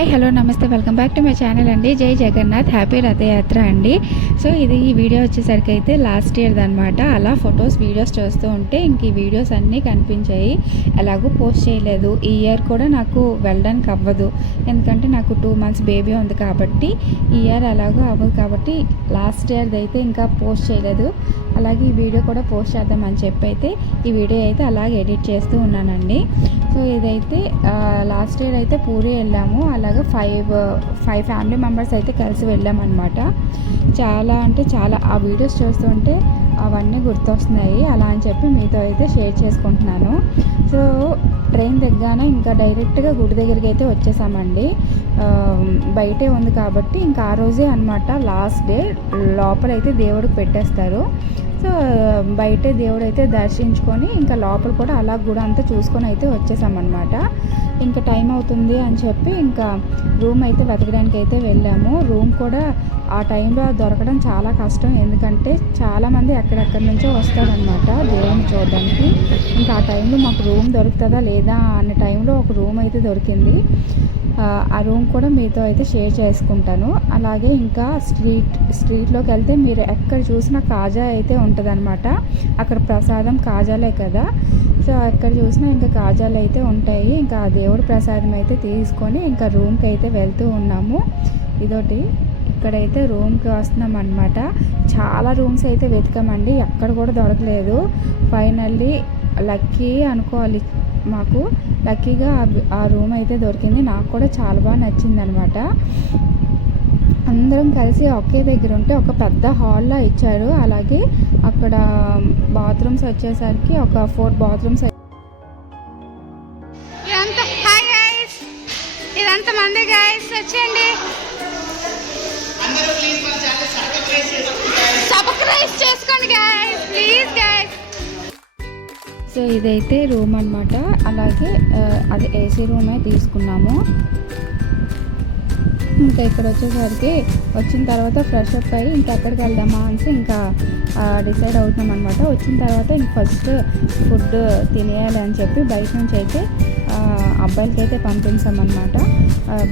Hi hello నమస్తే welcome back to my channel అండి. జై జగన్నాథ్, హ్యాపీ రథయాత్ర అండి. సో ఇది ఈ వీడియో వచ్చేసరికి అయితే లాస్ట్ ఇయర్ది అనమాట. అలా ఫొటోస్ వీడియోస్ చూస్తూ ఉంటే ఇంక ఈ వీడియోస్ అన్నీ కనిపించాయి. ఎలాగో పోస్ట్ చేయలేదు. ఈ ఇయర్ కూడా నాకు వెళ్ళడానికి అవ్వదు, ఎందుకంటే నాకు 2 months బేబీ ఉంది కాబట్టి ఈ ఇయర్ ఎలాగో అవ్వదు కాబట్టి లాస్ట్ ఇయర్ది అయితే ఇంకా పోస్ట్ చేయలేదు. అలాగే ఈ వీడియో కూడా పోస్ట్ చేద్దామని చెప్పి అయితే ఈ వీడియో అయితే అలాగే ఎడిట్ చేస్తూ ఉన్నానండి. సో ఇదైతే లాస్ట్ ఇయర్ అయితే పూరి వెళ్ళాము. అలాగే 5 ఫ్యామిలీ మెంబర్స్ అయితే కలిసి వెళ్ళామన్నమాట. చాలా అంటే చాలా ఆ వీడియోస్ చూస్తుంటే అవన్నీ గుర్తొస్తున్నాయి. అలా అని చెప్పి మీతో అయితే షేర్ చేసుకుంటున్నాను. సో ట్రైన్ దిగ్గానే ఇంకా డైరెక్ట్గా గుడి దగ్గరికి అయితే వచ్చేసామండి. బయటే ఉంది కాబట్టి ఇంకా ఆ రోజే అనమాట లాస్ట్ డే. లోపలైతే దేవుడికి పెట్టేస్తారు. సో బయటే దేవుడు అయితే దర్శించుకొని ఇంకా లోపల కూడా అలా గుడి అంతా చూసుకొని అయితే వచ్చేసామన్నమాట. ఇంకా టైం అవుతుంది అని చెప్పి ఇంకా రూమ్ అయితే వెతకడానికి అయితే వెళ్ళాము. రూమ్ కూడా ఆ టైంలో దొరకడం చాలా కష్టం, ఎందుకంటే చాలామంది ఎక్కడెక్కడి నుంచో వస్తారనమాట దేవుడిని చూడడానికి. ఇంకా ఆ టైంలో మాకు రూమ్ దొరుకుతుందా లేదా అనే టైంలో ఒక రూమ్ అయితే దొరికింది. ఆ రూమ్ కూడా మీతో అయితే షేర్ చేసుకుంటాను. అలాగే ఇంకా స్ట్రీట్లోకి వెళ్తే మీరు ఎక్కడ చూసినా కాజా అయితే ఉంటుందన్నమాట. అక్కడ ప్రసాదం కాజాలే కదా, సో ఎక్కడ చూసినా ఇంకా కాజాలు అయితే ఉంటాయి. ఇంకా ఆ దేవుడి ప్రసాదం అయితే తీసుకొని ఇంకా రూమ్కి అయితే వెళ్తూ ఉన్నాము. ఇదోటి ఇక్కడైతే రూమ్కి వస్తున్నాం అనమాట. చాలా రూమ్స్ అయితే వెతికామండి, ఎక్కడ కూడా దొరకలేదు. ఫైనల్లీ లక్కీ అనుకోవాలి, మాకు లక్కీగా ఆ రూమ్ అయితే దొరికింది. నాకు కూడా చాలా బాగా నచ్చింది అనమాట. అందరం కలిసి ఒకే దగ్గర ఉంటే ఒక పెద్ద హాల్లో ఇచ్చారు. అలాగే అక్కడ బాత్రూమ్స్ వచ్చేసరికి ఒక 4 బాత్రూమ్స్. ఇదంతా మంది గైస్, వచ్చేయండి, సబ్స్క్రైబ్ చేసుకోండి గైస్, ప్లీజ్ గైస్. సో ఇదైతే రూమ్ అనమాట. అలాగే అది ఏసీ రూమే తీసుకున్నాము. ఇంకా ఇక్కడ వచ్చేసరికి వచ్చిన తర్వాత ఫ్రెష్ అప్ అయ్యి ఇంకా ఎక్కడికి వెళ్దామా అని ఇంకా డిసైడ్ అవుతున్నాం అనమాట. వచ్చిన తర్వాత ఇంక ఫస్ట్ ఫుడ్ తినేయాలి అని చెప్పి బయట నుంచి అయితే అబ్బాయిలకి అయితే పంపించామన్నమాట.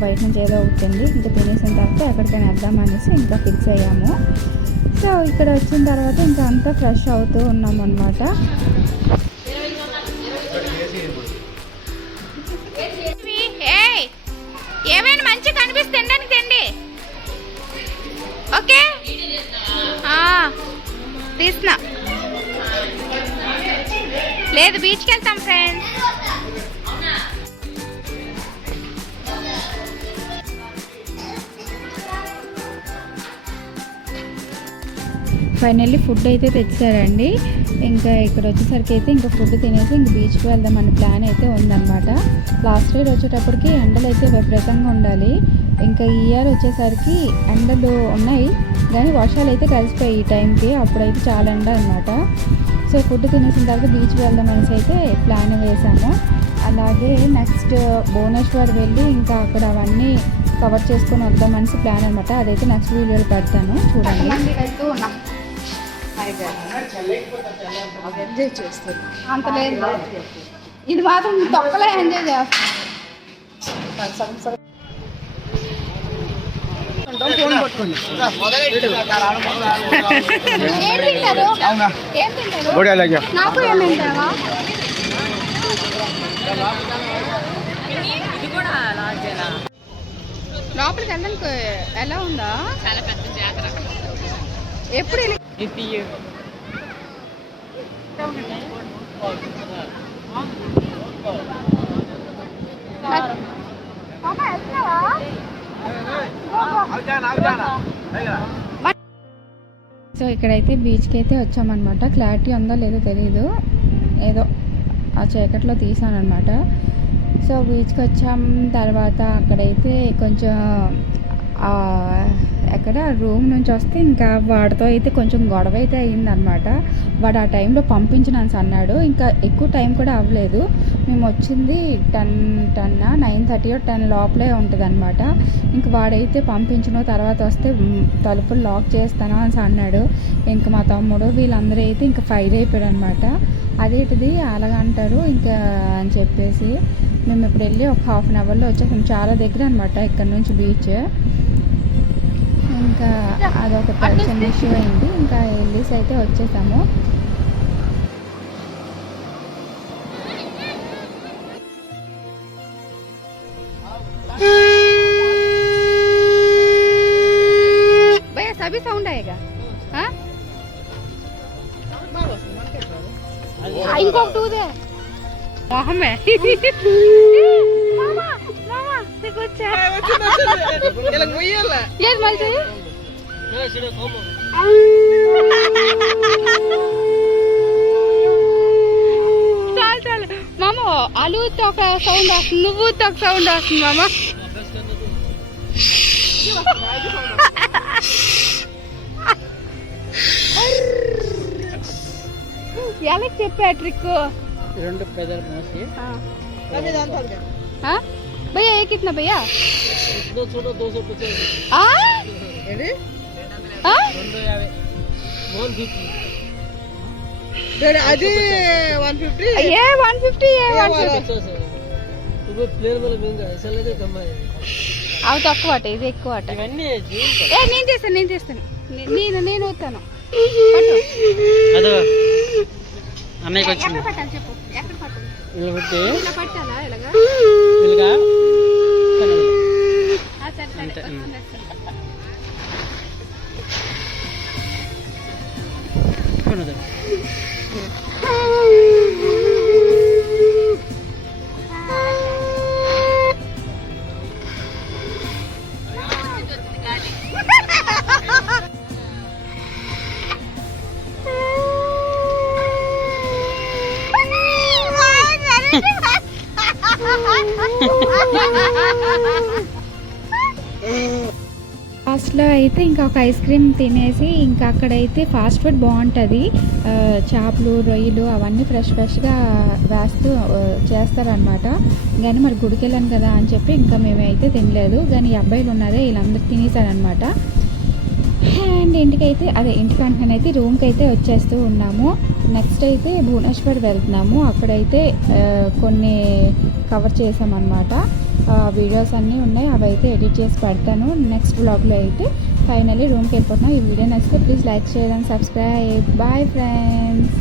బయట నుంచి ఏదో అవుతుంది, ఇంకా తినేసిన తర్వాత ఎక్కడికైనా వెళ్దామనేసి ఇంకా ఫిక్స్ అయ్యాము. సో ఇక్కడ వచ్చిన తర్వాత ఇంకా అంతా ఫ్రెష్ అవుతూ ఉన్నాం అనమాట. ఏమైనా మంచి కనిపిస్తే తినడానికి తిండి, ఓకే తీస్తున్నా. లేదు బీచ్కి వెళ్తాం ఫ్రెండ్స్. ఫైనల్లీ ఫుడ్ అయితే తెచ్చారండి. ఇంకా ఇక్కడ వచ్చేసరికి అయితే ఇంకా ఫుడ్ తినేసి ఇంక బీచ్కి వెళ్దామని ప్లాన్ అయితే ఉందన్నమాట. లాస్ట్ ఇయర్ వచ్చేటప్పటికి ఎండలు అయితే విపరీతంగా ఉండాలి. ఇంకా ఈ ఇయర్ వచ్చేసరికి ఎండలు ఉన్నాయి కానీ వర్షాలు అయితే కలిసిపోయాయి ఈ టైంకి. అప్పుడైతే చాలా ఎండ అనమాట. సో ఫుడ్ తినేసిన తర్వాత బీచ్కి వెళ్దామనేసి అయితే ప్లాన్ వేసాము. అలాగే నెక్స్ట్ భువనేశ్వర్ వెళ్ళి ఇంకా అక్కడ అవన్నీ కవర్ చేసుకొని వద్దామనేసి ప్లాన్ అనమాట. అదైతే నెక్స్ట్ వీడియోలో పెడతాను, చూడండి. ఎంజాయ్ చేస్తాను అంత లేదు, ఇది మాత్రం తొక్కలే ఎంజాయ్ చేస్తాను. నాకు ఏమంటావా లోపలికి వెళ్ళడానికి ఎలా ఉందా? చాలా పెద్ద జాతర. ఎప్పుడు సో ఇక్కడైతే బీచ్కి అయితే వచ్చామన్నమాట. క్లారిటీ ఉందో లేదో తెలీదు, ఏదో ఆ చీకట్లో తీసానమాట. సో బీచ్కి వచ్చాం తర్వాత అక్కడైతే కొంచెం ఎక్కడ రూమ్ నుంచి వస్తే ఇంకా వాడితో అయితే కొంచెం గొడవ అయితే అయ్యిందనమాట. వాడు ఆ టైంలో పంపించనని అన్నాడు. ఇంకా ఎక్కువ టైం కూడా అవ్వలేదు. మేము వచ్చింది 9:30 or 10 లోపలే ఉంటుంది అనమాట. ఇంక వాడైతే పంపించను, తర్వాత వస్తే తలుపులు లాక్ చేస్తాను అని అన్నాడు. ఇంకా మా తమ్ముడు వీళ్ళందరూ అయితే ఇంకా ఫైర్ అయిపోయాడు అనమాట. అదేంటిది అలాగంటారు ఇంకా అని చెప్పేసి మేము ఇప్పుడు వెళ్ళి ఒక హాఫ్ అన్ అవర్లో వచ్చేసాం. చాలా దగ్గర అనమాట ఇక్కడ నుంచి బీచ్. ఇంకా అదొక చిన్న ఇష్యూ అయింది. ఇంకా వెళ్ళేసి అయితే వచ్చేసాము. भैया सभी साउंड आएगा हाँ इनको टू दे मोहम है मामा मामा से कुछ है ये लग वही है ये मल चाहिए ना सीधा कॉमन चल चल मामा आलू तो का साउंड आస్తుంది నువ్వు तो साउंड आస్తుంది मामा यालक చెప్పా ట్రిక్ రెండు పెదర్ మోసి అవి దాంతో हां भैया ये कितना भैया इतना छोटा 250 हां ఏంటి हां 250 150 అది 150 ये 150 ये 150 वो प्लेन वाला महंगा ऐसा लगे कम है అవి తక్కువ అట ఇది ఎక్కువ అట ఇవన్నీ నేను చేస్తాను నేను వస్తాను అదో అన్నయ్యకి వచ్చింది చెప్పు ఎక్కడ పట్టాలి ఇలా పెట్టి ఇలా పట్టాలా ఇలాగా ఇలాగా సరే కొనదు లాస్ట్లో అయితే ఇంకా ఒక ఐస్ క్రీమ్ తినేసి ఇంకా అక్కడైతే ఫాస్ట్ ఫుడ్ బాగుంటుంది. చేపలు రొయ్యలు అవన్నీ ఫ్రెష్గా వేస్తూ చేస్తారనమాట. కానీ మరి గుడికి వెళ్ళాను కదా అని చెప్పి ఇంకా మేమైతే తినలేదు. కానీ ఈ అబ్బాయిలు ఉన్నారే వీళ్ళందరూ తినేసారనమాట. అండ్ ఇంటికి అంటున్నానైతే రూమ్కి అయితే వచ్చేస్తూ ఉన్నాము. నెక్స్ట్ అయితే భువనేశ్వర్ వెళ్తున్నాము. అక్కడైతే కొన్ని కవర్ చేసామన్నమాట. వీడియోస్ అన్నీ ఉన్నాయి, అవి అయితే ఎడిట్ చేసి పెడతాను నెక్స్ట్ వ్లాగ్లో. అయితే ఫైనల్లీ రూమ్కి వెళ్ళిపోతున్నాం. ఈ వీడియో నచ్చితే please like share and subscribe. Bye friends.